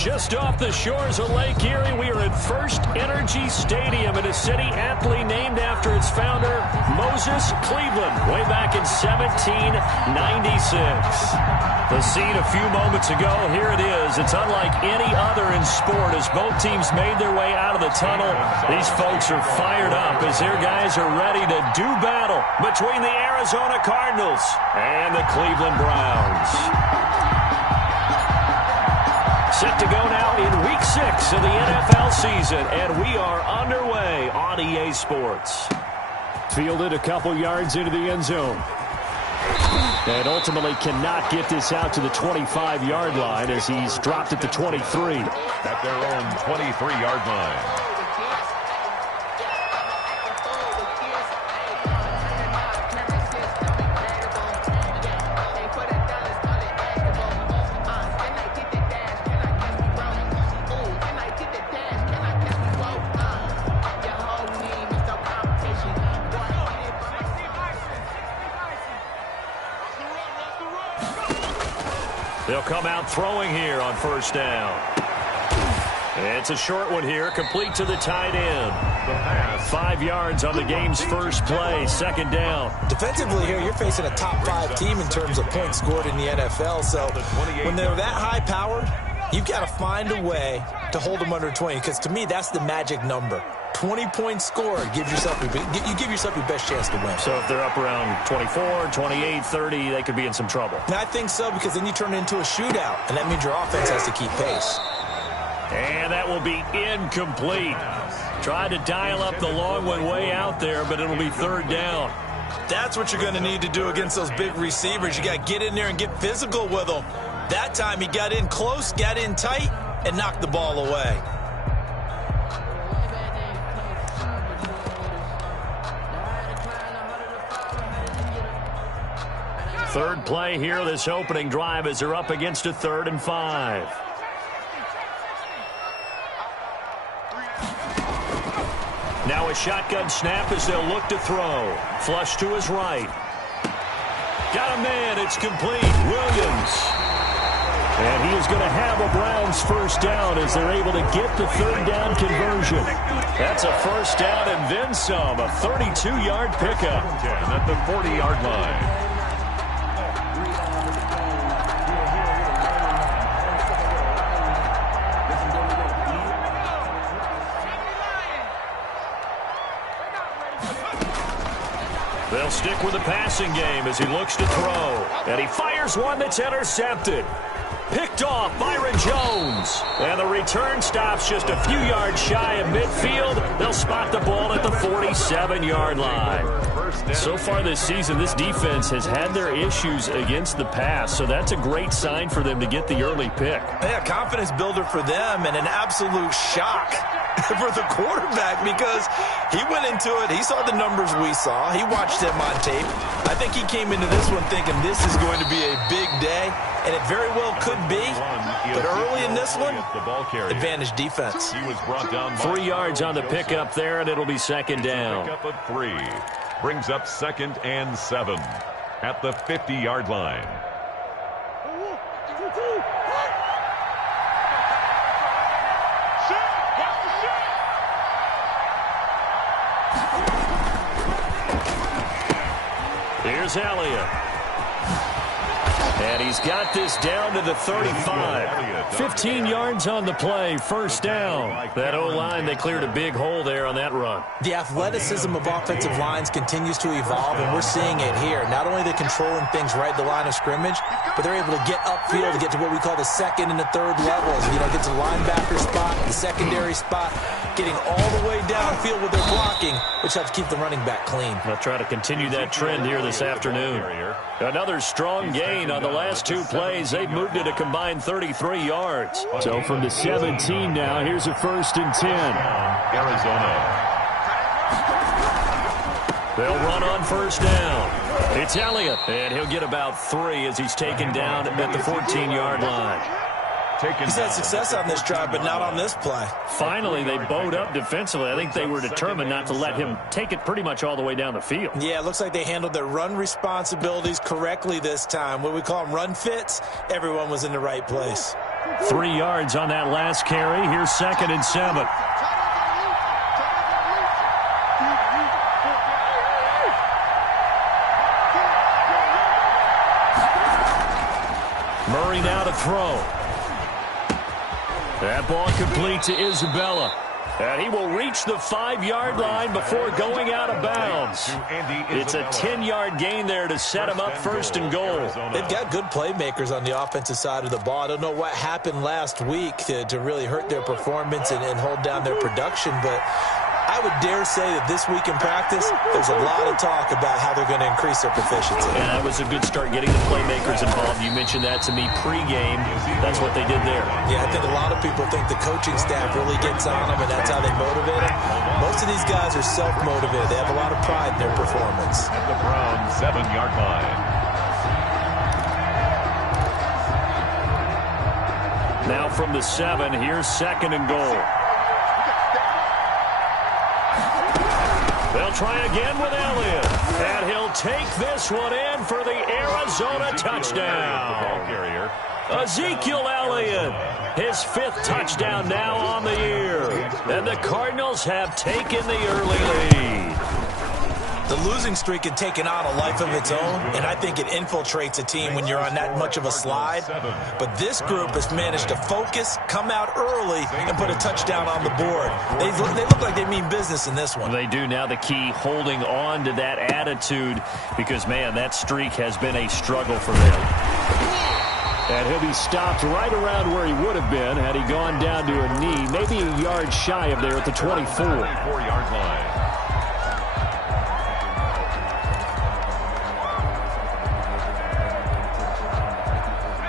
Just off the shores of Lake Erie, we are at First Energy Stadium in a city aptly named after its founder, Moses Cleveland, way back in 1796. The scene a few moments ago, here it is. It's unlike any other in sport as both teams made their way out of the tunnel. These folks are fired up as their guys are ready to do battle between the Arizona Cardinals and the Cleveland Browns. Set to go now in Week 6 of the NFL season, and we are underway on EA Sports. Fielded a couple yards into the end zone. And ultimately cannot get this out to the 25-yard line as he's dropped at the 23. At their own 23-yard line. They'll come out throwing here on first down. It's a short one here, complete to the tight end. 5 yards on the game's first play, second down. Defensively here, you're facing a top 5 team in terms of points scored in the NFL. So when they're that high-powered, you've got to find a way to hold them under 20, because to me, that's the magic number. 20 points scored, you give yourself your best chance to win. So if they're up around 24, 28, 30, they could be in some trouble. And I think so, because then you turn it into a shootout, and that means your offense has to keep pace. And that will be incomplete. Tried to dial up the long one way out there, but it'll be third down. That's what you're going to need to do against those big receivers. You got to get in there and get physical with them. That time he got in close, got in tight, and knocked the ball away. Third play here, this opening drive, as they're up against a 3rd and 5. Now a shotgun snap as they'll look to throw. Flush to his right. Got a man, it's complete. Williams. And he is going to have a Browns first down as they're able to get the third down conversion. That's a first down and then some. A 32-yard pickup. At the 40-yard line. They'll stick with the passing game as he looks to throw. And he fires one that's intercepted. Picked off Byron Jones. And the return stops just a few yards shy of midfield. They'll spot the ball at the 47-yard line. So far this season, this defense has had their issues against the pass, so that's a great sign for them to get the early pick. Yeah, confidence builder for them and an absolute shock for the quarterback, because he went into it. He saw the numbers we saw. He watched them on tape. I think he came into this one thinking this is going to be a big day, and it very well could be. But early in this one, advantage defense. He was brought down 3 yards on the pickup there, and it'll be second down. Pickup of 3 brings up 2nd and 7 at the 50-yard line. Here's Elliott. And he's got this down to the 35. 15 yards on the play, first down. That O-line, they cleared a big hole there on that run. The athleticism of offensive lines continues to evolve, and we're seeing it here. Not only are they controlling things right at the line of scrimmage, but they're able to get upfield to get to what we call the 2nd and the 3rd levels. You know, get to the linebacker spot, the secondary spot, getting all the way downfield with their blocking, which helps keep the running back clean. They'll try to continue that trend here this afternoon. Another strong gain on the last 2 plays. They've moved it a combined 33 yards. So from the 17 now, here's a 1st and 10. Arizona. They'll run on first down. It's Elliott, and he'll get about 3 as he's taken down at the 14-yard line. He's had success on this drive, but not on this play. Finally, they bowed up defensively. I think they were determined not to let him take it pretty much all the way down the field. Yeah, it looks like they handled their run responsibilities correctly this time. What we call them run fits, everyone was in the right place. 3 yards on that last carry. Here's 2nd and 7. Murray now to throw. That ball complete to Isabella. And he will reach the 5-yard line before going out of bounds. It's a 10-yard gain there to set him up 1st and goal. They've got good playmakers on the offensive side of the ball. I don't know what happened last week to really hurt their performance and hold down their production, but I would dare say that this week in practice, there's a lot of talk about how they're going to increase their proficiency. Yeah, that was a good start getting the playmakers involved. You mentioned that to me pregame. That's what they did there. Yeah, I think a lot of people think the coaching staff really gets on them, and that's how they motivate them. Most of these guys are self-motivated. They have a lot of pride in their performance. At the Browns' 7-yard line. Now from the 7, here's 2nd and goal. They'll try again with Elliott. And he'll take this one in for the Arizona touchdown. Ezekiel Elliott, his 5th touchdown now on the year. And the Cardinals have taken the early lead. The losing streak had taken on a life of its own, and I think it infiltrates a team when you're on that much of a slide. But this group has managed to focus, come out early, and put a touchdown on the board. They look like they mean business in this one. They do. Now the key, holding on to that attitude, because, man, that streak has been a struggle for them. And he'll be stopped right around where he would have been had he gone down to a knee, maybe a yard shy of there at the 24. 24-yard line.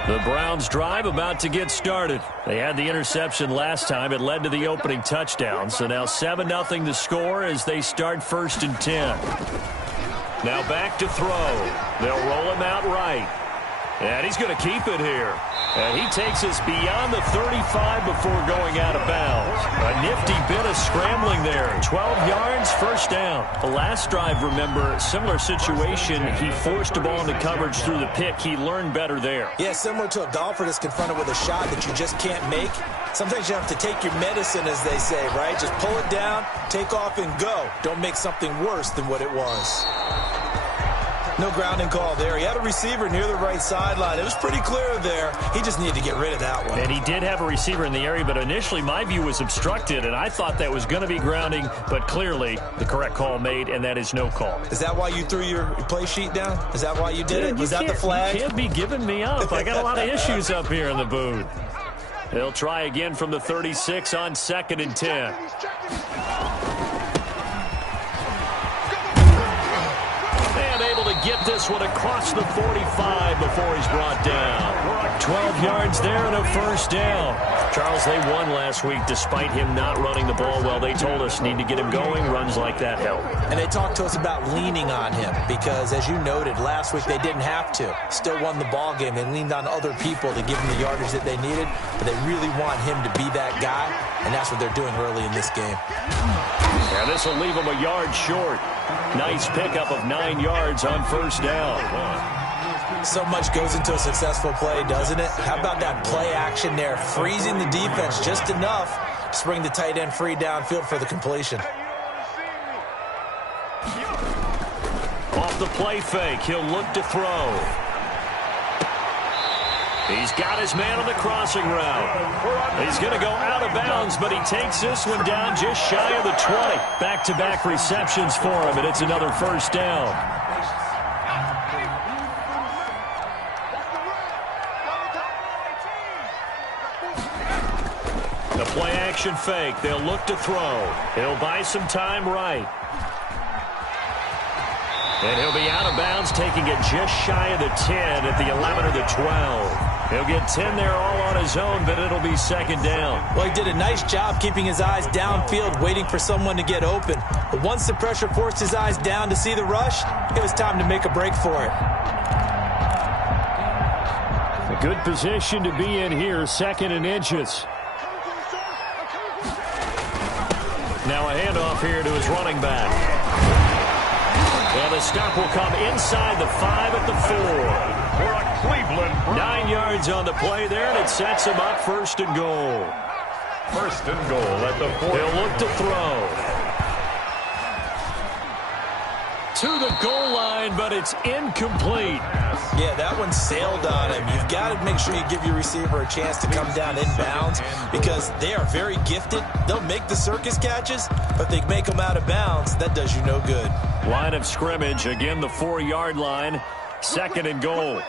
The Browns drive about to get started. They had the interception last time. It led to the opening touchdown. So now 7-0 to score as they start 1st and 10. Now back to throw. They'll roll him out right. And he's going to keep it here. And he takes us beyond the 35 before going out of bounds. A nifty bit of scrambling there. 12 yards, 1st down. The last drive, remember, similar situation. He forced the ball into coverage through the pick. He learned better there. Yeah, similar to a golfer that's confronted with a shot that you just can't make. Sometimes you have to take your medicine, as they say, right? Just pull it down, take off, and go. Don't make something worse than what it was. No grounding call there. He had a receiver near the right sideline. It was pretty clear there. He just needed to get rid of that one. And he did have a receiver in the area, but initially my view was obstructed, and I thought that was going to be grounding, but clearly the correct call made, and that is no call. Is that why you threw your play sheet down? Is that why you did it? Was that the flag? You can't be giving me up. I got a lot of issues up here in the booth. They'll try again from the 36 on 2nd and 10. Get this one across the 45 before he's brought down. 12 yards there and a 1st down. Charles, they won last week despite him not running the ball well. They told us need to get him going. Runs like that help. And they talked to us about leaning on him because, as you noted, last week they didn't have to. Still won the ball game. They leaned on other people to give them the yardage that they needed, but they really want him to be that guy, and that's what they're doing early in this game. Yeah, this will leave him a yard short. Nice pickup of 9 yards on 1st down. So much goes into a successful play, doesn't it? How about that play action there, freezing the defense just enough to bring the tight end free downfield for the completion. Off the play fake, he'll look to throw. He's got his man on the crossing route. He's going to go out of bounds, but he takes this one down just shy of the 20. Back-to-back receptions for him, and it's another 1st down. The play-action fake. They'll look to throw. He'll buy some time right. And he'll be out of bounds, taking it just shy of the 10 at the 11 or the 12. He'll get 10 there all on his own, but it'll be 2nd down. Well, he did a nice job keeping his eyes downfield, waiting for someone to get open. But once the pressure forced his eyes down to see the rush, it was time to make a break for it. A good position to be in here, 2nd and inches. Now a handoff here to his running back. And the stop will come inside the 5 at the 4. for a Cleveland Brown. 9 yards on the play there, and it sets him up 1st and goal. 1st and goal at the 40. He'll look to throw. To the goal line, but it's incomplete. Yeah, that one sailed on him. You've got to make sure you give your receiver a chance to come down inbounds because they are very gifted. They'll make the circus catches, but they make them out of bounds. That does you no good. Line of scrimmage, again the 4-yard line. 2nd and goal.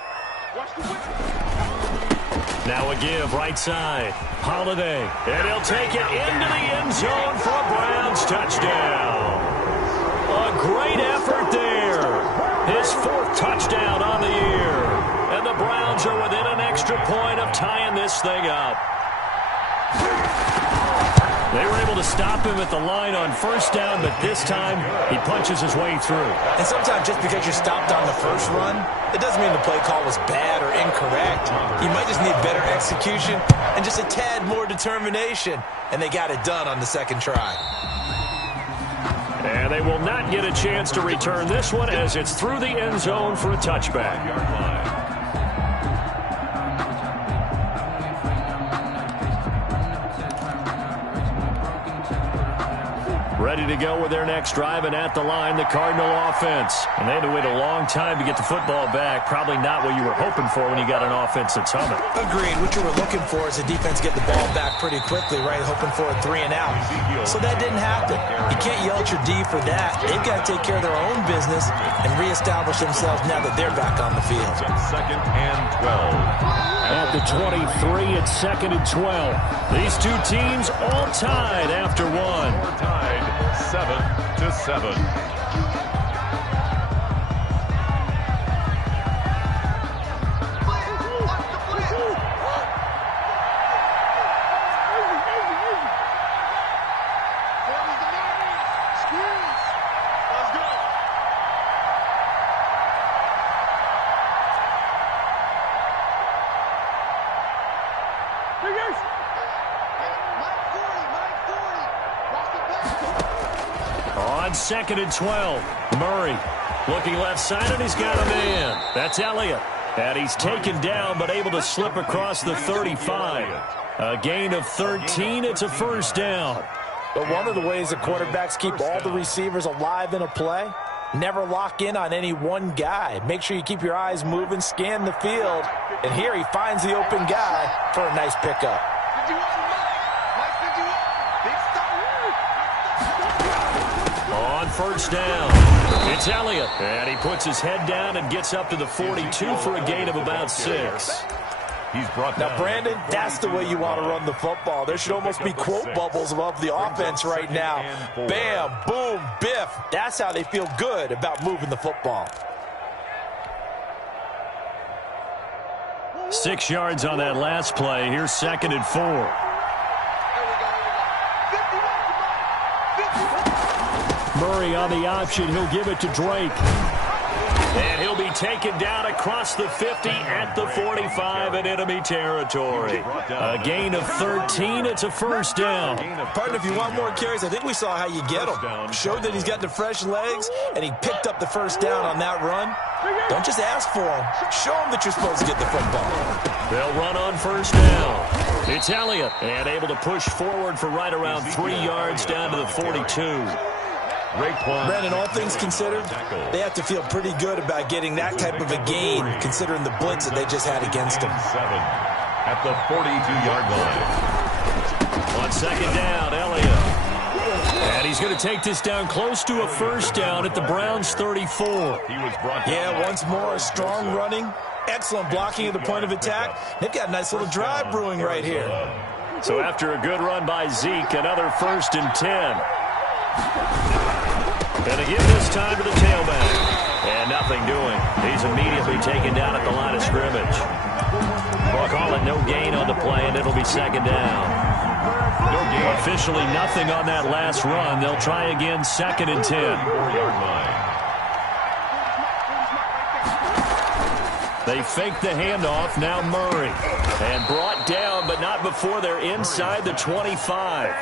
Now a give, right side. Holiday, and he'll take it into the end zone for a Browns touchdown. A great effort there. His 4th touchdown on the year. And the Browns are within an extra point of tying this thing up. They were able to stop him at the line on 1st down, but this time he punches his way through. And sometimes just because you're stopped on the first run, it doesn't mean the play call was bad or incorrect. You might just need better execution and just a tad more determination. And they got it done on the 2nd try. And they will not get a chance to return this one as it's through the end zone for a touchback. Ready to go with their next drive, and at the line, the Cardinal offense. And they had to wait a long time to get the football back. Probably not what you were hoping for when you got an offense that's humming. Agreed. What you were looking for is the defense get the ball back pretty quickly, right? Hoping for a 3 and out. So that didn't happen. You can't yell at your D for that. They've got to take care of their own business and reestablish themselves now that they're back on the field. 2nd and 12. At the 23, it's 2nd and 12. These two teams all tied after one. We're tied 7-7. On 2nd and 12, Murray looking left side, and he's got a man. That's Elliott. And he's taken down, but able to slip across the 35. A gain of 13. It's a 1st down. But one of the ways that quarterbacks keep all the receivers alive in a play, never lock in on any one guy. Make sure you keep your eyes moving, scan the field. And here he finds the open guy for a nice pickup. On 1st down, it's Elliott. And he puts his head down and gets up to the 42 for a gain of about 6. He's brought Now, down. Brandon, that's the way you want to run the football. There should almost be quote bubbles above the offense right now. Bam, boom, biff. That's how they feel good about moving the football. 6 yards on that last play. Here's 2nd and 4. Murray on the option. He'll give it to Drake. And he'll be taken down across the 50 at the 45 in enemy territory. A gain of 13. It's a 1st down. Partner, if you want more carries, I think we saw how you get them. Showed that he's got the fresh legs, and he picked up the 1st down on that run. Don't just ask for him. Show him that you're supposed to get the football. They'll run on 1st down. It's Elliott, and able to push forward for right around 3 yards down to the 42. Brandon, all things considered, they have to feel pretty good about getting that type of a gain, considering the blitz that they just had against them. 7 at the 42-yard line. On 2nd down, Elliott. And he's going to take this down close to a 1st down at the Browns' 34. He was brought down. Yeah, once more, a strong running, excellent blocking at the point of attack. They've got a nice little drive brewing right here. So after a good run by Zeke, another 1st and 10. And again this time to the tailback. And nothing doing. He's immediately taken down at the line of scrimmage. We'll call it no gain on the play, and it'll be 2nd down. No gain. Officially nothing on that last run. They'll try again 2nd and 10. 4-yard line. They fake the handoff. Now Murray. And brought down, but not before they're inside the 25.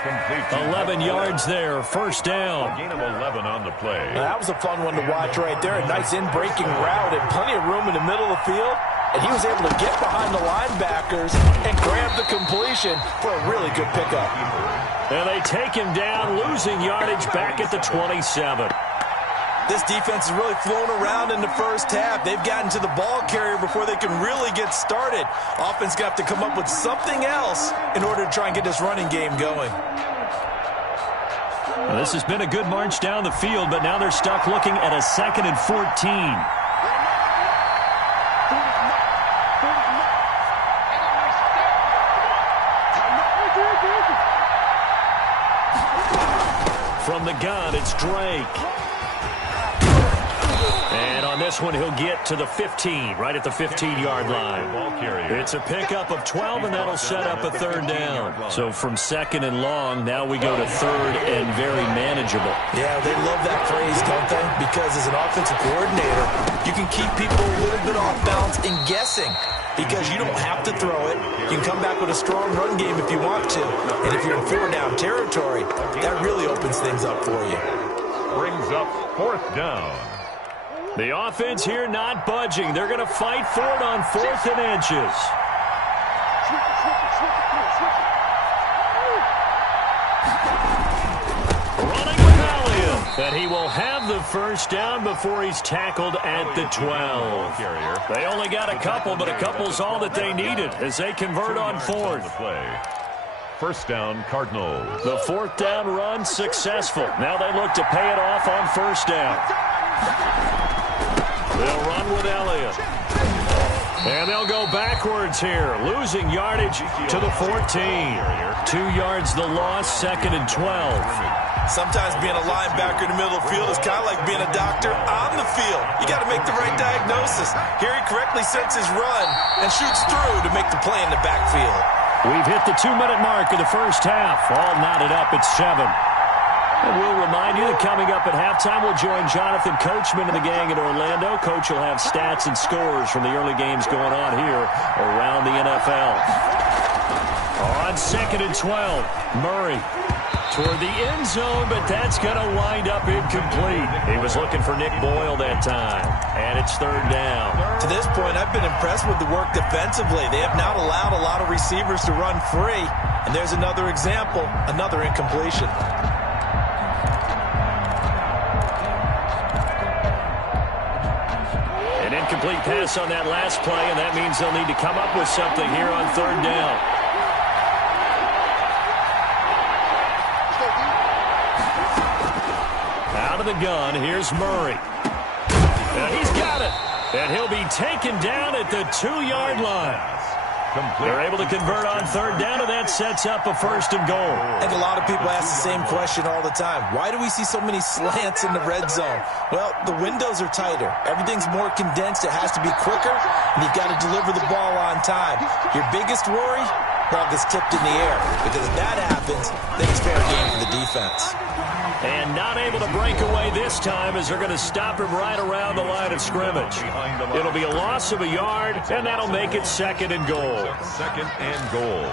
11 yards there. First down. Gain of 11 on the play. Now, that was a fun one to watch right there. A nice in-breaking route and plenty of room in the middle of the field. And he was able to get behind the linebackers and grab the completion for a really good pickup. And they take him down, losing yardage back at the 27. This defense has really flown around in the first half. They've gotten to the ball carrier before they can really get started. Offense got to come up with something else in order to try and get this running game going. Well, this has been a good march down the field, but now they're stuck looking at a 2nd and 14. From the gun, it's Drake. And on this one, he'll get to the 15, right at the 15-yard line. It's a pickup of 12, and that'll set up a third down. So from 2nd and long, now we go to 3rd and very manageable. Yeah, they love that phrase, don't they? Because as an offensive coordinator, you can keep people a little bit off balance and guessing. Because you don't have to throw it. You can come back with a strong run game if you want to. And if you're in 4-down territory, that really opens things up for you. Brings up 4th down. The offense here not budging. They're going to fight for it on 4th and inches. Running with Elliott. And he will have the first down before he's tackled at the 12. They only got a couple, but a couple's all that they needed as they convert on 4th. First down, Cardinals. The 4th down run successful. Now they look to pay it off on 1st down. They'll run with Elliott. And they'll go backwards here, losing yardage to the 14. 2 yards the loss, 2nd and 12. Sometimes being a linebacker in the middle of the field is kind of like being a doctor on the field. You got to make the right diagnosis. Here he correctly sets his run and shoots through to make the play in the backfield. We've hit the 2-minute mark of the first half. All knotted up at 7. And we'll remind you that coming up at halftime, we'll join Jonathan Coachman and the gang in Orlando. Coach will have stats and scores from the early games going on here around the NFL. On 2nd and 12, Murray toward the end zone, but that's going to wind up incomplete. He was looking for Nick Boyle that time, and it's 3rd down. To this point, I've been impressed with the work defensively. They have not allowed a lot of receivers to run free, and there's another example, another incompletion. An incomplete pass on that last play, and that means they'll need to come up with something here on 3rd down. Out of the gun, here's Murray. And he's got it. And he'll be taken down at the 2-yard line. They're able to convert on 3rd down, and that sets up a 1st and goal. I think a lot of people ask the same question all the time. Why do we see so many slants in the red zone? Well, the windows are tighter. Everything's more condensed. It has to be quicker, and you've got to deliver the ball on time. Your biggest worry? Ball gets tipped in the air. Because if that happens, then it's fair game for the defense. And not able to break away this time as they're going to stop him right around the line of scrimmage. It'll be a loss of a yard, and that'll make it 2nd and goal. 2nd and goal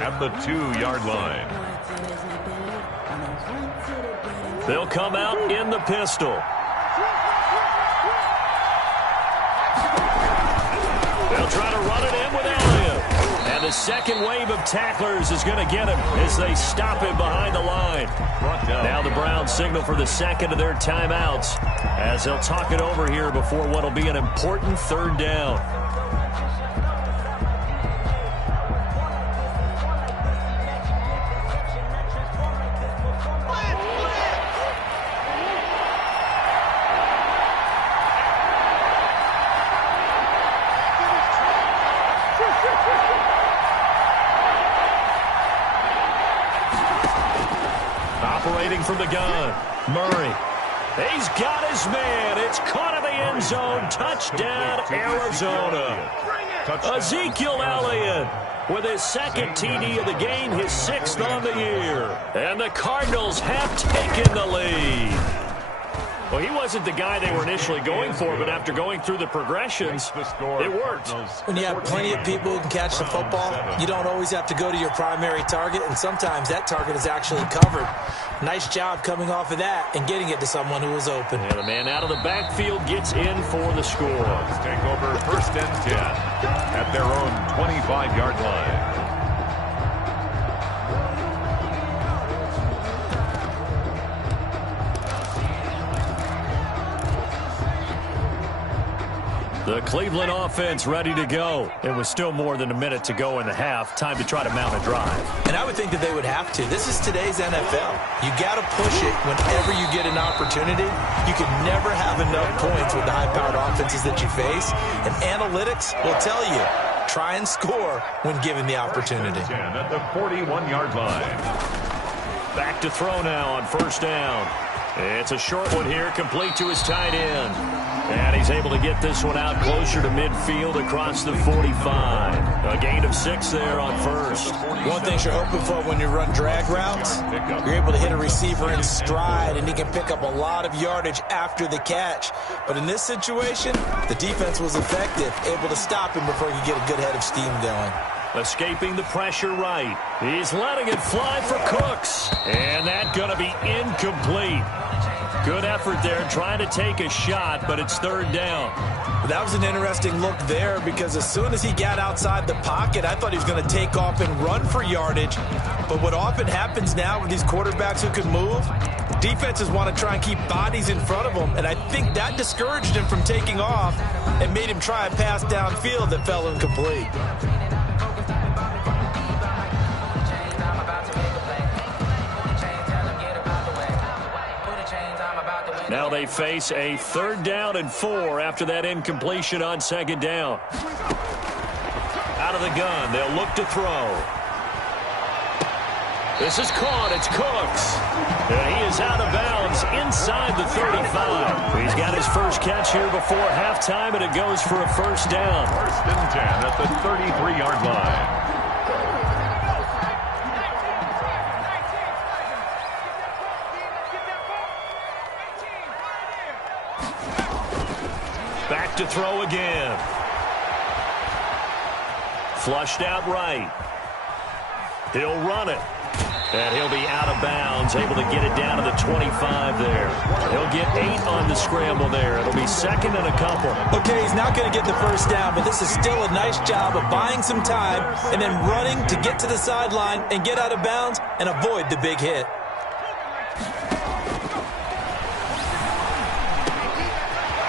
at the 2-yard line. They'll come out in the pistol. They'll try to run it in with Elliott. And the second wave of tacklers is going to get him as they stop him behind the line. Now the Browns signal for the 2nd of their timeouts as they'll talk it over here before what will be an important 3rd down. Operating from the gun, Murray. He's got his man. It's caught in the end zone. Touchdown, Arizona. Ezekiel Elliott with his 2nd TD of the game, his 6th on the year. And the Cardinals have taken the lead. Well, he wasn't the guy they were initially going for, but after going through the progressions, it worked. When you have plenty of people who can catch the football, you don't always have to go to your primary target, and sometimes that target is actually covered. Nice job coming off of that and getting it to someone who was open. And the man out of the backfield gets in for the score. Let's take over 1st and 10 at their own 25-yard line. The Cleveland offense ready to go. It was still more than a minute to go in the half. Time to try to mount a drive. And I would think that they would have to. This is today's NFL. You got to push it whenever you get an opportunity. You can never have enough points with the high-powered offenses that you face. And analytics will tell you, try and score when given the opportunity. At the 41-yard line. Back to throw now on 1st down. It's a short one here, complete to his tight end. And he's able to get this one out closer to midfield across the 45. A gain of 6 there on 1st. One thing you're hoping for when you run drag routes, you're able to hit a receiver in stride, and he can pick up a lot of yardage after the catch. But in this situation, the defense was effective, able to stop him before he could get a good head of steam going. Escaping the pressure right. He's letting it fly for Cooks. And that's going to be incomplete. Good effort there trying to take a shot, but it's 3rd down. That was an interesting look there because as soon as he got outside the pocket, I thought he was going to take off and run for yardage. But what often happens now with these quarterbacks who can move, defenses want to try and keep bodies in front of them, and I think that discouraged him from taking off and made him try a pass downfield that fell incomplete. Now they face a 3rd down and 4 after that incompletion on 2nd down. Out of the gun, they'll look to throw. This is caught. It's Cooks. And he is out of bounds inside the 35. He's got his first catch here before halftime, and it goes for a 1st down. 1st and 10 at the 33-yard line. Back to throw again. Flushed out right. He'll run it. And he'll be out of bounds, able to get it down to the 25 there. He'll get 8 on the scramble there. It'll be 2nd and a couple. Okay, he's not going to get the 1st down, but this is still a nice job of buying some time and then running to get to the sideline and get out of bounds and avoid the big hit.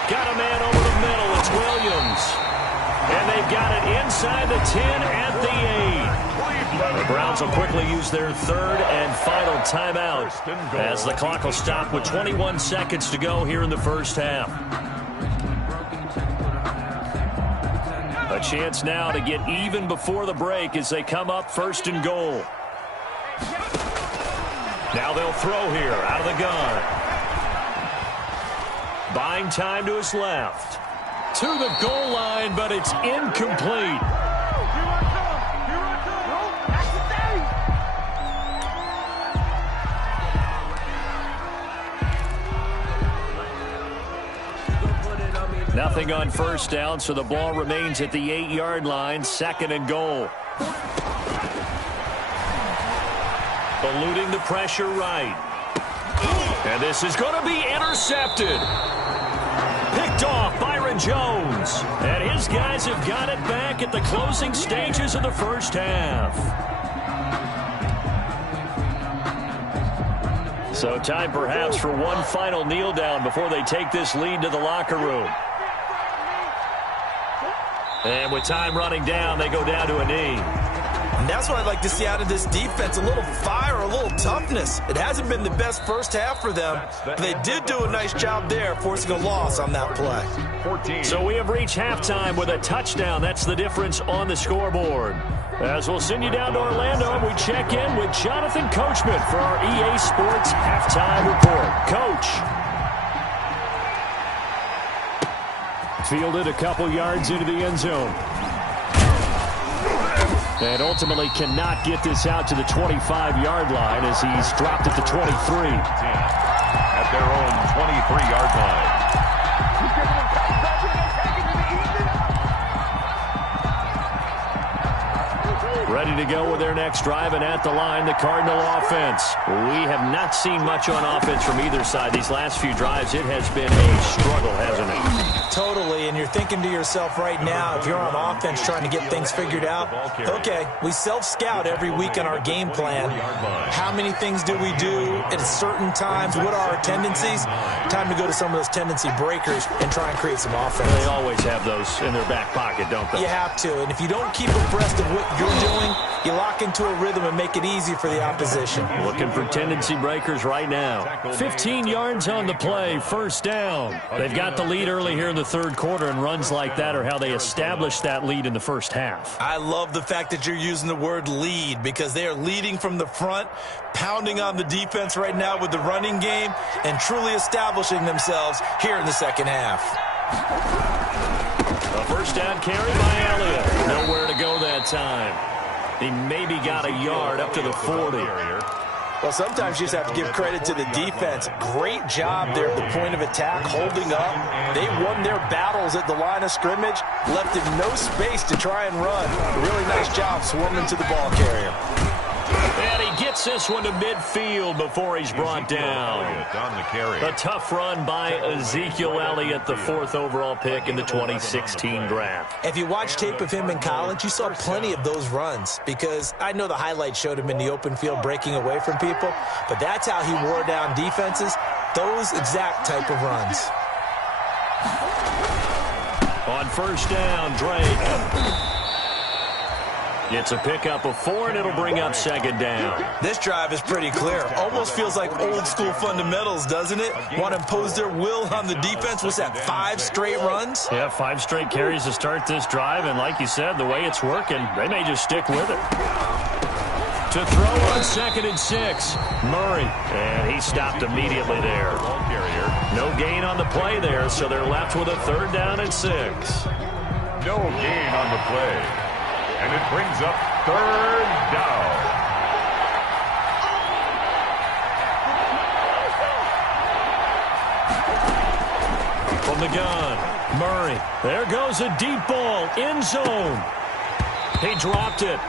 Got a man over the middle. It's Williams. And they've got it inside the 10 at the 8. The Browns will quickly use their 3rd and final timeout as the clock will stop with 21 seconds to go here in the 1st half. A chance now to get even before the break as they come up 1st and goal. Now they'll throw here out of the gun. Buying time to his left. To the goal line, but it's incomplete. Nothing on 1st down, so the ball remains at the 8-yard line, 2nd and goal. Eluding the pressure right. And this is going to be intercepted. Picked off Byron Jones. And his guys have got it back at the closing stages of the 1st half. So time perhaps for one final kneel down before they take this lead to the locker room. And with time running down, they go down to a knee. And that's what I'd like to see out of this defense, a little fire, a little toughness. It hasn't been the best 1st half for them, but they did do a nice job there, forcing a loss on that play. So we have reached halftime with a touchdown. That's the difference on the scoreboard. As we'll send you down to Orlando, and we check in with Jonathan Coachman for our EA Sports Halftime Report. Coach. Fielded a couple yards into the end zone. And ultimately cannot get this out to the 25-yard line as he's dropped at the 23. at their own 23-yard line. Ready to go with their next drive, and at the line, the Cardinal offense. We have not seen much on offense from either side. These last few drives, it has been a struggle, hasn't it? Totally, and you're thinking to yourself right now, if you're on offense trying to get things figured out, okay, we self-scout every week in our game plan. How many things do we do at certain times? What are our tendencies? Time to go to some of those tendency breakers and try and create some offense. They always have those in their back pocket, don't they? You have to, and if you don't keep abreast of what you're doing, you lock into a rhythm and make it easy for the opposition. Looking for tendency breakers right now. 15 yards on the play, first down. They've got the lead early here in the third quarter, and runs like that are how they established that lead in the first half. I love the fact that you're using the word lead, because they are leading from the front, pounding on the defense right now with the running game, and truly establishing themselves here in the second half. A first down carry by Elliott. Nowhere to go that time. He maybe got a yard up to the 40. Well, sometimes you just have to give credit to the defense. Great job there at the point of attack, holding up. They won their battles at the line of scrimmage, left him no space to try and run. A really nice job swarming to the ball carrier. And he gets this one to midfield before he's brought down. A tough run by Ezekiel Elliott, the 4th overall pick in the 2016 draft. If you watch tape of him in college, you saw plenty of those runs, because I know the highlights showed him in the open field breaking away from people, but that's how he wore down defenses, those exact type of runs. On first down, Drake. It's a pickup of 4, and it'll bring up second down. This drive is pretty clear. Almost feels like old school fundamentals, doesn't it? Want to impose their will on the defense. What's that, 5 straight runs? Yeah, 5 straight carries to start this drive, and like you said, the way it's working, they may just stick with it. To throw on 2nd and 6, Murray, and he stopped immediately there. No gain on the play there, so they're left with a 3rd down and 6. No gain on the play. And it brings up 3rd down. From the gun, Murray. There goes a deep ball, end zone. He dropped it.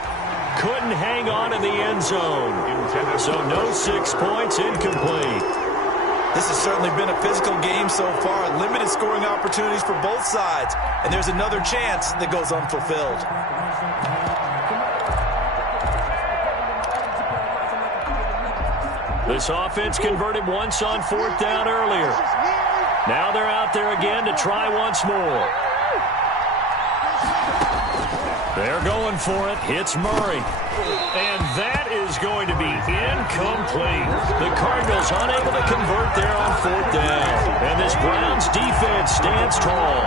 Couldn't hang on in the end zone. So no 6 points, incomplete. This has certainly been a physical game so far. Limited scoring opportunities for both sides. And there's another chance that goes unfulfilled. This offense converted once on 4th down earlier. Now they're out there again to try once more. They're going for it. Hits Murray. And that is going to be incomplete. The Cardinals unable to convert there on 4th down. And this Browns defense stands tall.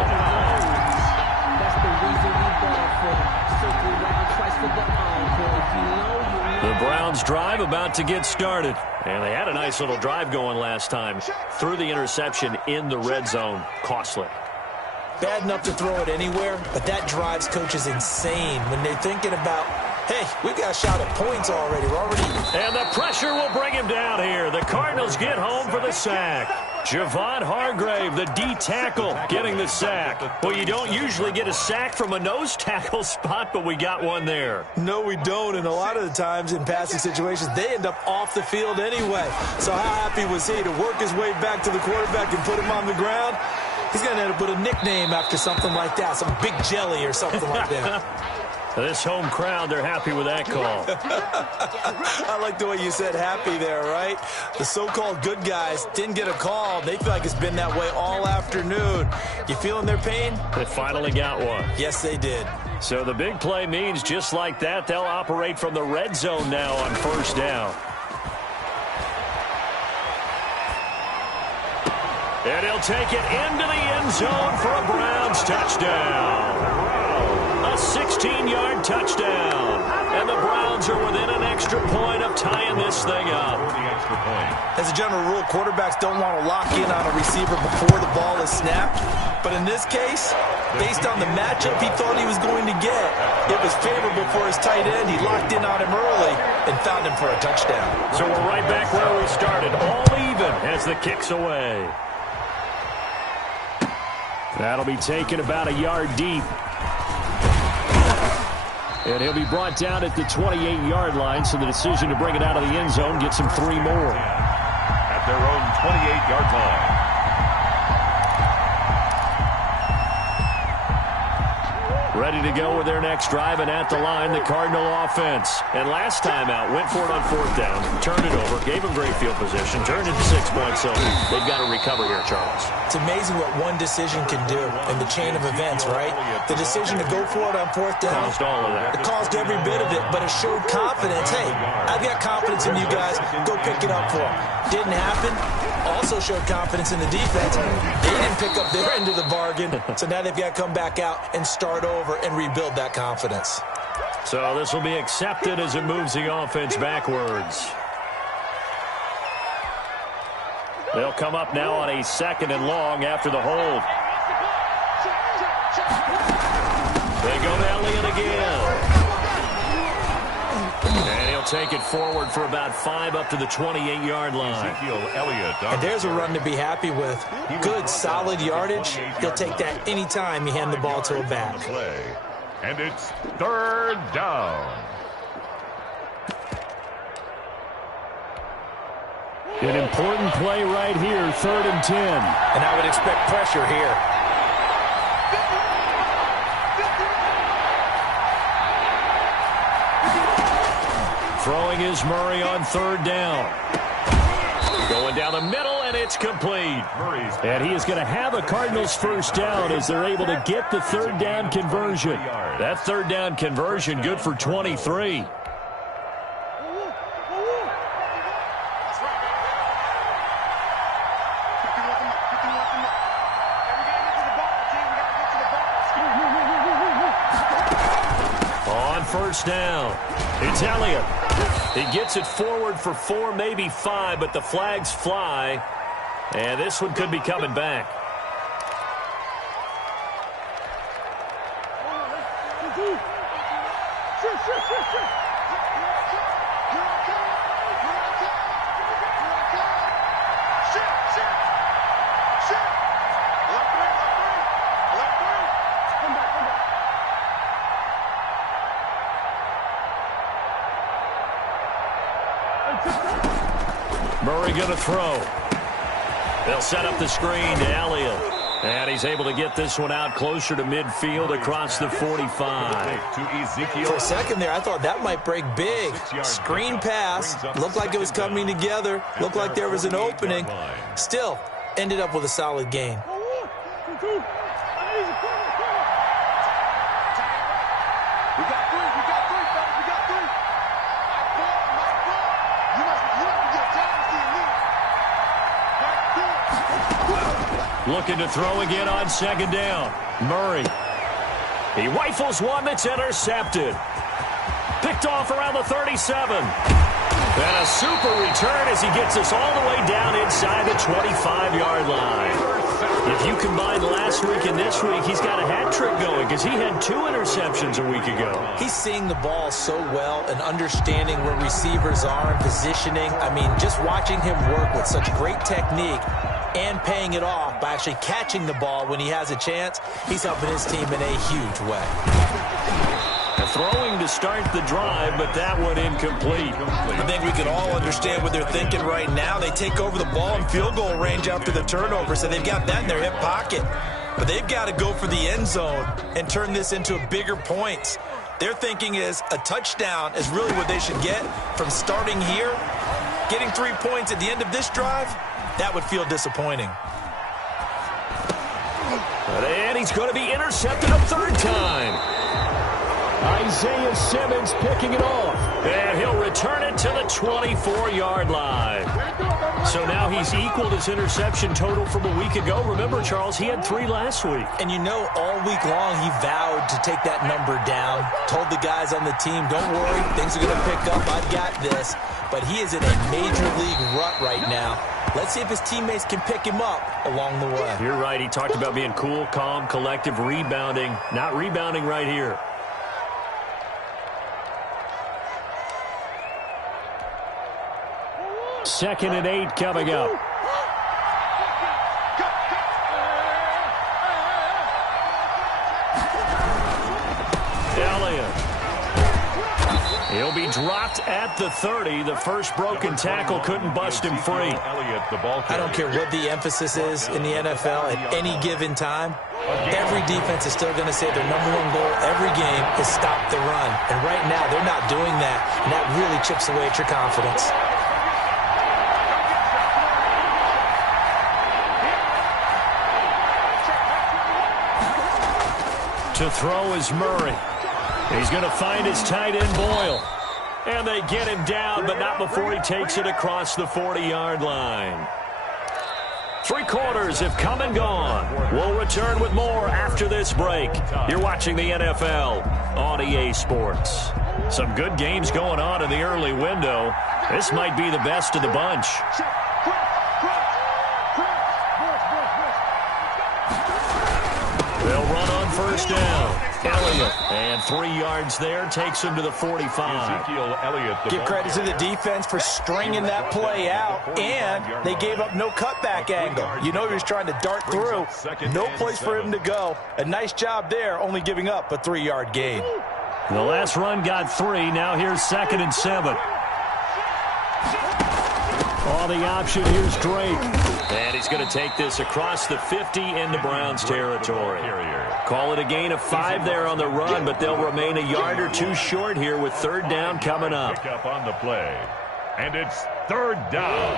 The Browns drive about to get started. And they had a nice little drive going last time. Threw the interception in the red zone. Costly. Bad enough to throw it anywhere, but that drives coaches insane when they're thinking about, hey, we've got a shot at points already. And the pressure will bring him down here. The Cardinals get home for the sack. Javon Hargrave, the D tackle, getting the sack. Well, you don't usually get a sack from a nose tackle spot, but we got one there. No, we don't, and a lot of the times in passing situations, they end up off the field anyway. So how happy was he to work his way back to the quarterback and put him on the ground? He's going to end up with a nickname after something like that, some Big Jelly or something like that. This home crowd, they're happy with that call. I like the way you said happy there, right? The so-called good guys didn't get a call. They feel like it's been that way all afternoon. You feeling their pain? They finally got one. Yes, they did. So the big play means just like that, they'll operate from the red zone now on 1st down. And he'll take it into the end zone for a Browns touchdown. A 16-yard touchdown. And the Browns are within an extra point of tying this thing up. As a general rule, quarterbacks don't want to lock in on a receiver before the ball is snapped. But in this case, based on the matchup he thought he was going to get, it was favorable for his tight end. He locked in on him early and found him for a touchdown. So we're right back where we started, all even as the kick's away. That'll be taken about a yard deep. And he'll be brought down at the 28-yard line, so the decision to bring it out of the end zone gets him 3 more. At their own 28-yard line. Ready to go with their next drive, and at the line, the Cardinal offense. And last time out, went for it on 4th down, turned it over, gave them great field position, turned it to 6 points, so they've got to recover here, Charles. It's amazing what one decision can do in the chain of events, right? The decision to go for it on 4th down. Caused all of that. It caused every bit of it, but it showed confidence. Hey, I've got confidence in you guys. Go pick it up for them. Didn't happen. Also showed confidence in the defense. They didn't pick up their end of the bargain, so now they've got to come back out and start over and rebuild that confidence. So this will be accepted as it moves the offense backwards. They'll come up now on a 2nd and long after the hold. They go to Elliott again. And he'll take it forward for about 5 up to the 28-yard line. And there's a run to be happy with. Good, solid yardage. He'll take that anytime you hand the ball to a back. And it's 3rd down. An important play right here, 3rd and 10. And I would expect pressure here. Throwing is Murray on 3rd down. Going down the middle, and it's complete. And he is going to have a Cardinals 1st down as they're able to get the 3rd down conversion. That 3rd down conversion good for 23. On 1st down, it's Elliott. He gets it forward for 4, maybe 5, but the flags fly. And this one could be coming back. Murray going to throw. They'll set up the screen to Elliott. And he's able to get this one out closer to midfield across the 45. For a second there, I thought that might break big. Screen pass. Looked like it was coming together. Looked like there was an opening. Still, ended up with a solid gain. Looking to throw again on 2nd down. Murray. He rifles one that's intercepted. Picked off around the 37. And a super return as he gets us all the way down inside the 25-yard line. If you combine last week and this week, he's got a hat trick going because he had 2 interceptions a week ago. He's seeing the ball so well and understanding where receivers are and positioning. I mean, just watching him work with such great technique and paying it off by actually catching the ball when he has a chance, he's helping his team in a huge way. Throwing to start the drive, but that one incomplete. I think we can all understand what they're thinking right now. They take over the ball in field goal range after the turnover, so they've got that in their hip pocket. But they've got to go for the end zone and turn this into bigger points. Their thinking is a touchdown is really what they should get from starting here. Getting 3 points at the end of this drive, that would feel disappointing. And he's going to be intercepted a 3rd time. Isaiah Simmons picking it off. And he'll return it to the 24-yard line. So now he's equaled his interception total from a week ago. Remember, Charles, he had 3 last week. And you know, all week long he vowed to take that number down. Told the guys on the team, don't worry, things are going to pick up. I've got this. But he is in a major league rut right now. Let's see if his teammates can pick him up along the way. You're right. He talked about being cool, calm, collective, rebounding. Not rebounding right here. Second and 8 coming up. Elliott. He'll be dropped at the 30. The first broken tackle couldn't bust him free. I don't care what the emphasis is in the NFL at any given time. Every defense is still going to say their #1 goal every game is stop the run. And right now, they're not doing that, and that really chips away at your confidence. To throw is Murray. He's going to find his tight end, Boyle. And they get him down, but not before he takes it across the 40-yard line. 3 quarters have come and gone. We'll return with more after this break. You're watching the NFL on EA Sports. Some good games going on in the early window. This might be the best of the bunch. They'll run on first down. Elliott, and 3 yards there, takes him to the 45. Give credit to the defense for stringing that play out, and they gave up no cutback angle. You know he was trying to dart through. No place for him to go. A nice job there, only giving up a 3-yard gain. The last run got 3. Now here's 2nd and 7. On the option, here's Drake. And he's going to take this across the 50 into Browns territory. Call it a gain of 5 there on the run, but they'll remain a yard or 2 short here with 3rd down coming up. Pick up on the play. And it's 3rd down.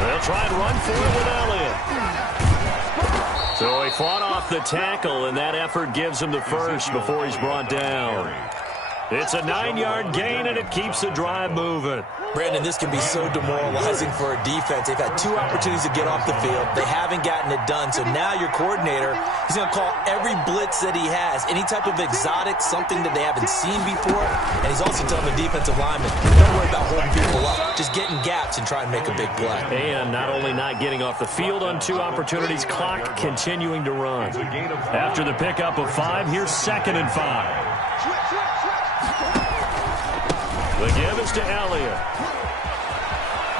They'll try and run for it with Elliott. So he fought off the tackle, and that effort gives him the first before he's brought down. It's a 9-yard gain, and it keeps the drive moving. Brandon, this can be so demoralizing for a defense. They've had 2 opportunities to get off the field. They haven't gotten it done. So now your coordinator, he's going to call every blitz that he has, any type of exotic, something that they haven't seen before. And he's also telling the defensive lineman, don't worry about holding people up. Just get in gaps and try and make a big play. And not only not getting off the field on 2 opportunities, clock continuing to run. After the pickup of 5, here's 2nd and 5. The give is to Elliott.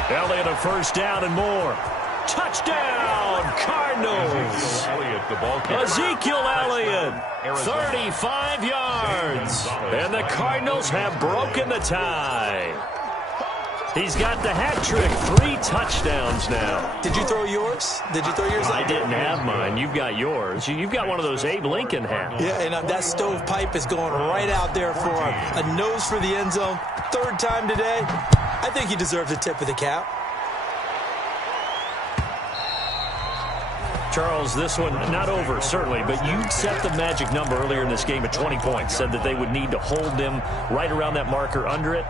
Elliott a first down and more. Touchdown, Cardinals. Ezekiel Elliott, 35 yards. And the Cardinals have broken the tie. He's got the hat trick, 3 touchdowns now. Did you throw yours? I didn't have mine. You've got yours. You've got one of those Abe Lincoln hats. Yeah, and that stovepipe is going right out there for him. A nose for the end zone. 3rd time today. I think he deserves a tip of the cap. Charles, this one not over, certainly, but you set the magic number earlier in this game at 20 points. Said that they would need to hold them right around that marker under it.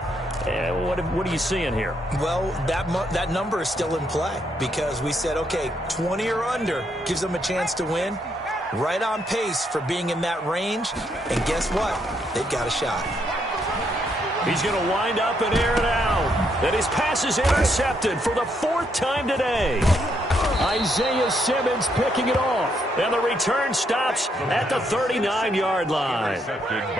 What are you seeing here? Well, that number is still in play because we said, okay, 20 or under gives them a chance to win. Right on pace for being in that range. And guess what? They've got a shot. He's going to wind up and air it out. And his pass is intercepted for the 4th time today. Isaiah Simmons picking it off. And the return stops at the 39-yard line.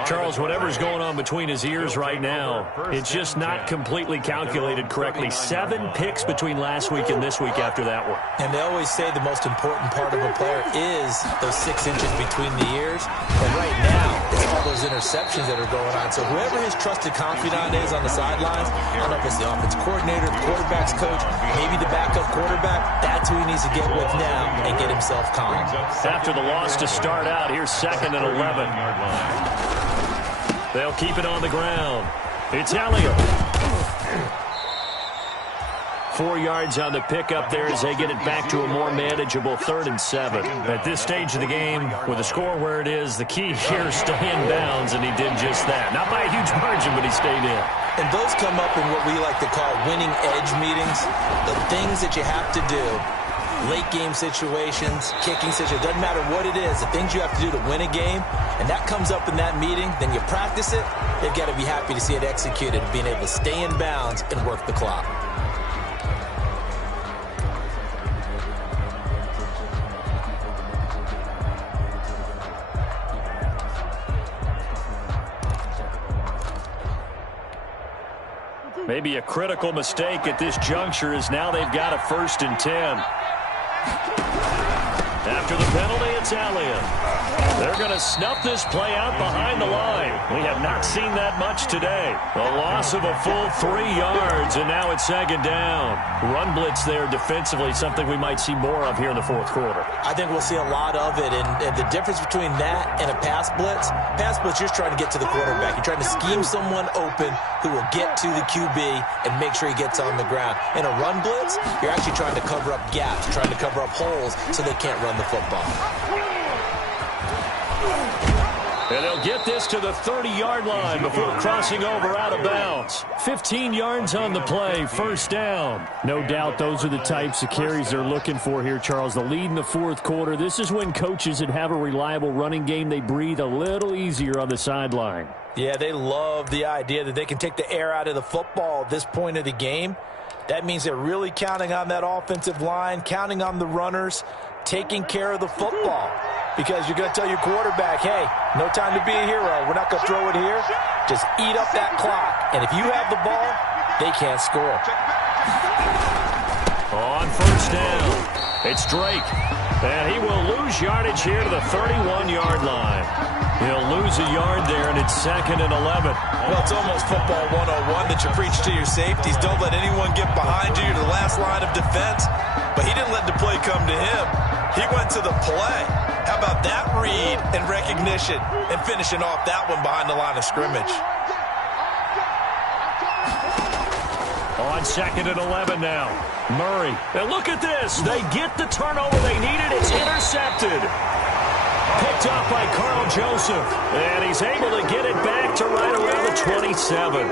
Charles, whatever's going on between his ears right now, it's just not completely calculated correctly. 7 picks between last week and this week after that one. And they always say the most important part of a player is those 6 inches between the ears. But right now, it's all those interceptions that are going on. So whoever his trusted confidant is on the sidelines, I don't know if it's the offense coordinator, the quarterback's coach, maybe the backup quarterback, that's who he needs to get with now and get himself calm. After the loss to start out, here's 2nd and 11. They'll keep it on the ground. It's Elliott. 4 yards on the pickup there as they get it back to a more manageable 3rd and 7. At this stage of the game, with the score where it is, the key here is stay in bounds, and he did just that. Not by a huge margin, but he stayed in. And those come up in what we like to call winning edge meetings. The things that you have to do late game situations, kicking situations, doesn't matter what it is, the things you have to do to win a game, and that comes up in that meeting, then you practice it, they've got to be happy to see it executed, being able to stay in bounds and work the clock. Maybe a critical mistake at this juncture is now they've got a 1st and 10. After the penalty, it's Allen. They're going to snuff this play out behind the line. We have not seen that much today. A loss of a full 3 yards, and now it's 2nd down. Run blitz there defensively, something we might see more of here in the 4th quarter. I think we'll see a lot of it, and the difference between that and a pass blitz, you're just trying to get to the quarterback. You're trying to scheme someone open who will get to the QB and make sure he gets on the ground. In a run blitz, you're actually trying to cover up gaps, trying to cover up holes so they can't run the football. And they'll get this to the 30-yard line before crossing over out of bounds. 15 yards on the play, 1st down. No doubt those are the types of carries they're looking for here, Charles. The lead in the 4th quarter. This is when coaches that have a reliable running game, they breathe a little easier on the sideline. Yeah, they love the idea that they can take the air out of the football at this point of the game. That means they're really counting on that offensive line, counting on the runners, taking care of the football. Because you're going to tell your quarterback, hey, no time to be a hero. We're not going to throw it here. Just eat up that clock. And if you have the ball, they can't score. On 1st down, it's Drake. And he will lose yardage here to the 31-yard line. He'll lose a yard there, and it's 2nd and 11. Well, it's almost football 101 that you preach to your safeties. Don't let anyone get behind you. You're the last line of defense. But he didn't let the play come to him. He went to the play. How about that read and recognition and finishing off that one behind the line of scrimmage? On 2nd and 11 now. Murray. And look at this. They get the turnover they needed. It's intercepted. Picked off by Carl Joseph. And he's able to get it back to right around the 27.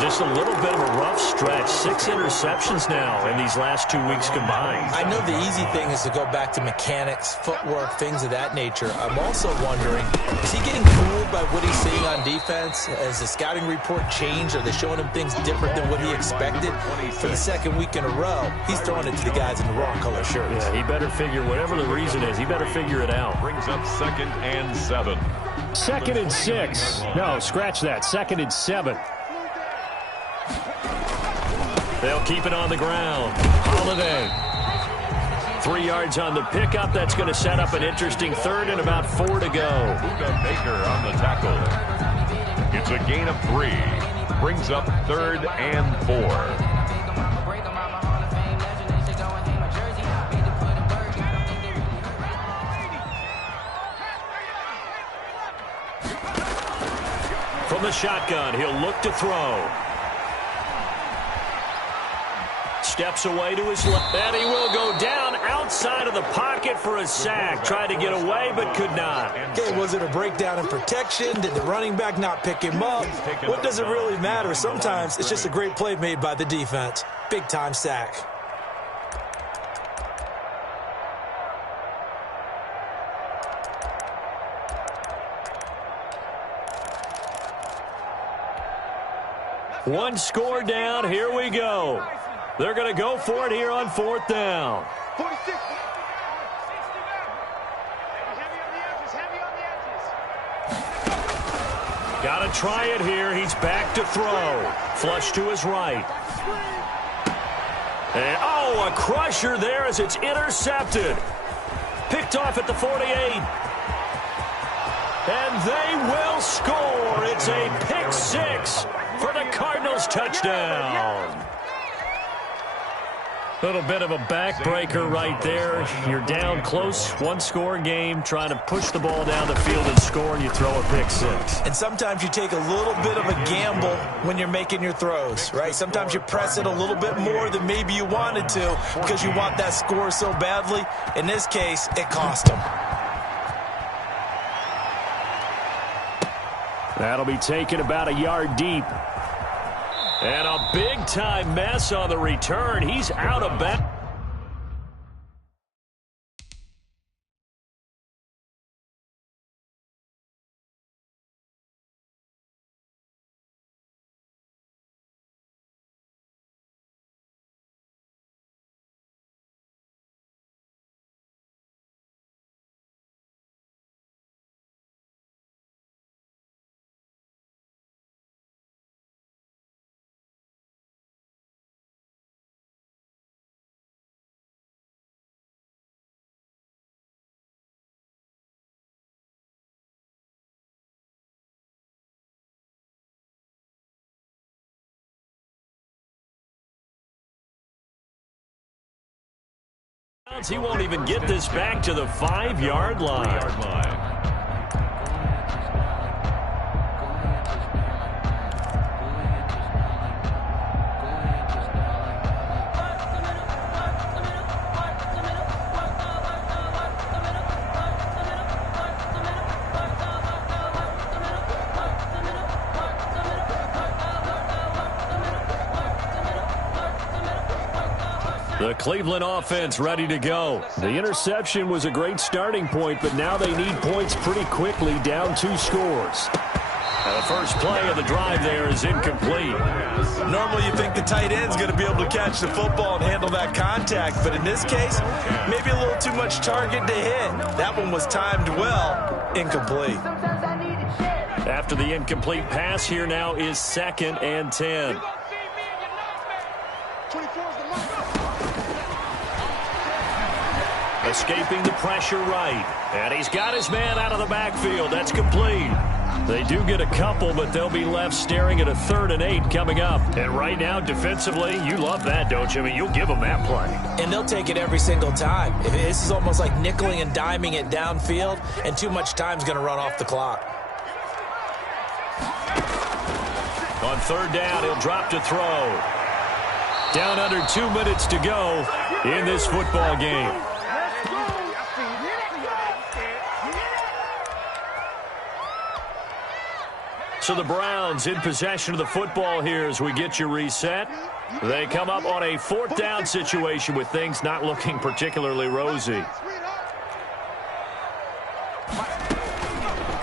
Just a little bit of a rough stretch. 6 interceptions now in these last 2 weeks combined. I know the easy thing is to go back to mechanics, footwork, things of that nature. I'm also wondering, is he getting fooled by what he's seeing on defense? Has the scouting report changed? Are they showing him things different than what he expected? For the 2nd week in a row, he's throwing it to the guys in the wrong color shirts. Yeah, he better figure, whatever the reason is, he better figure it out. Brings up 2nd and 7. 2nd and 6. No, scratch that. 2nd and 7. They'll keep it on the ground. Holiday. 3 yards on the pickup. That's going to set up an interesting 3rd and about 4 to go. Buda Baker on the tackle. It's a gain of 3. Brings up 3rd and 4. From the shotgun, he'll look to throw. Steps away to his left, and he will go down outside of the pocket for a sack. Tried to get away, but could not. Okay, was it a breakdown in protection? Did the running back not pick him up? What does it really matter? Sometimes it's just a great play made by the defense. Big-time sack. One score down. Here we go. They're going to go for it here on 4th down. 46. Got to try it here. He's back to throw. Flush to his right. And, oh, a crusher there as it's intercepted. Picked off at the 48. And they will score. It's a pick 6 for the Cardinals touchdown. Little bit of a backbreaker right there. You're down close, 1-score game, trying to push the ball down the field and score, and you throw a pick 6. And sometimes you take a little bit of a gamble when you're making your throws, right? Sometimes you press it a little bit more than maybe you wanted to because you want that score so badly. In this case, it cost him. That'll be taken about a yard deep. And a big-time mess on the return. He's out of bounds. He won't even get this back to the 5-yard line. The Cleveland offense ready to go. The interception was a great starting point, but now they need points pretty quickly, down 2 scores. The first play of the drive there is incomplete. Normally you think the tight end's going to be able to catch the football and handle that contact, but in this case, maybe a little too much target to hit. That one was timed well, incomplete. After the incomplete pass, here now is 2nd and 10. Escaping the pressure right. And he's got his man out of the backfield. That's complete. They do get a couple, but they'll be left staring at a 3rd and 8 coming up. And right now, defensively, you love that, don't you? I mean, you'll give them that play. And they'll take it every single time. This is almost like nickeling and diming it downfield, and too much time's going to run off the clock. On 3rd down, he'll drop to throw. Down under 2 minutes to go in this football game. So the Browns in possession of the football here as we get you reset. They come up on a 4th down situation with things not looking particularly rosy.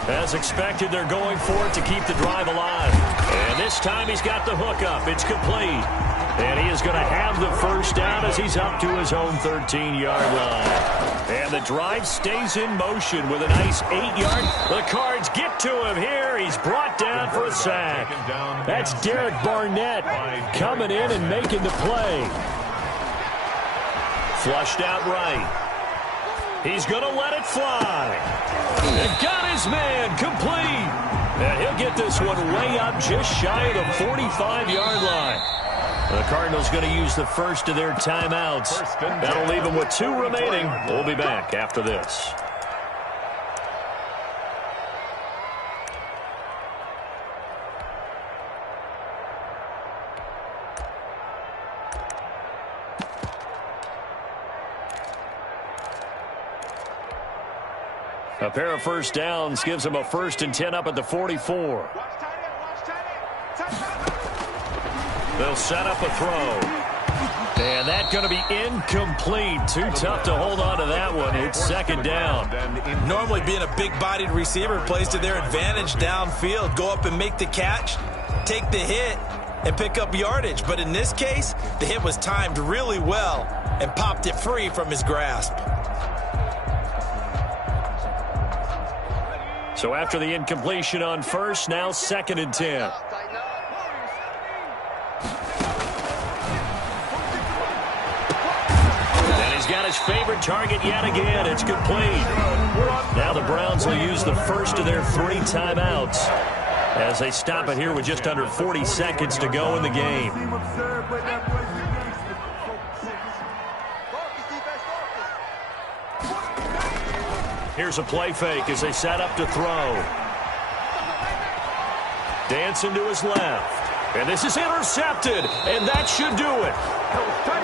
As expected, they're going for it to keep the drive alive. And this time he's got the hook up. It's complete. And he is going to have the first down as he's up to his own 13-yard line. And the drive stays in motion with a nice 8-yard. The Cards get to him here. He's brought down for a sack. That's Derek Barnett coming in and making the play. Flushed out right. He's going to let it fly. And got his man complete. And he'll get this one way up just shy of the 45-yard line. The Cardinals going to use the first of their timeouts. That'll leave them with 2 remaining. We'll be back after this. A pair of first downs gives them a 1st and 10 up at the 44. They'll set up a throw. And that's going to be incomplete. Too tough to hold on to that one. It's 2nd down. Normally being a big-bodied receiver plays to their advantage downfield. Go up and make the catch, take the hit, and pick up yardage. But in this case, the hit was timed really well and popped it free from his grasp. So after the incompletion on first, now 2nd and 10. He's got his favorite target yet again. It's complete. Now the Browns will use the first of their 3 timeouts as they stop it here with just under 40 seconds to go in the game. Here's a play fake as they set up to throw. Dancing to his left. And this is intercepted, and that should do it.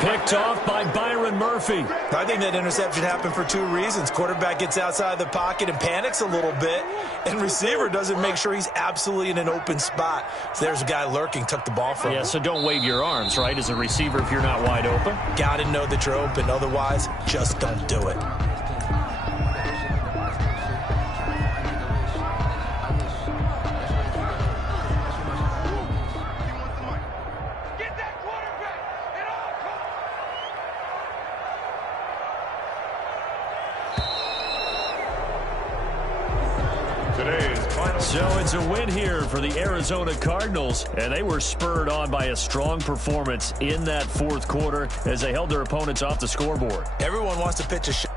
Picked off by Byron Murphy. I think that interception happened for 2 reasons. Quarterback gets outside the pocket and panics a little bit, and receiver doesn't make sure he's absolutely in an open spot. So there's a guy lurking, took the ball from him. Yeah, so don't wave your arms, right, as a receiver if you're not wide open. Got to know that you're open. Otherwise, just don't do it. So it's a win here for the Arizona Cardinals, and they were spurred on by a strong performance in that 4th quarter as they held their opponents off the scoreboard. Everyone wants to pitch a shot.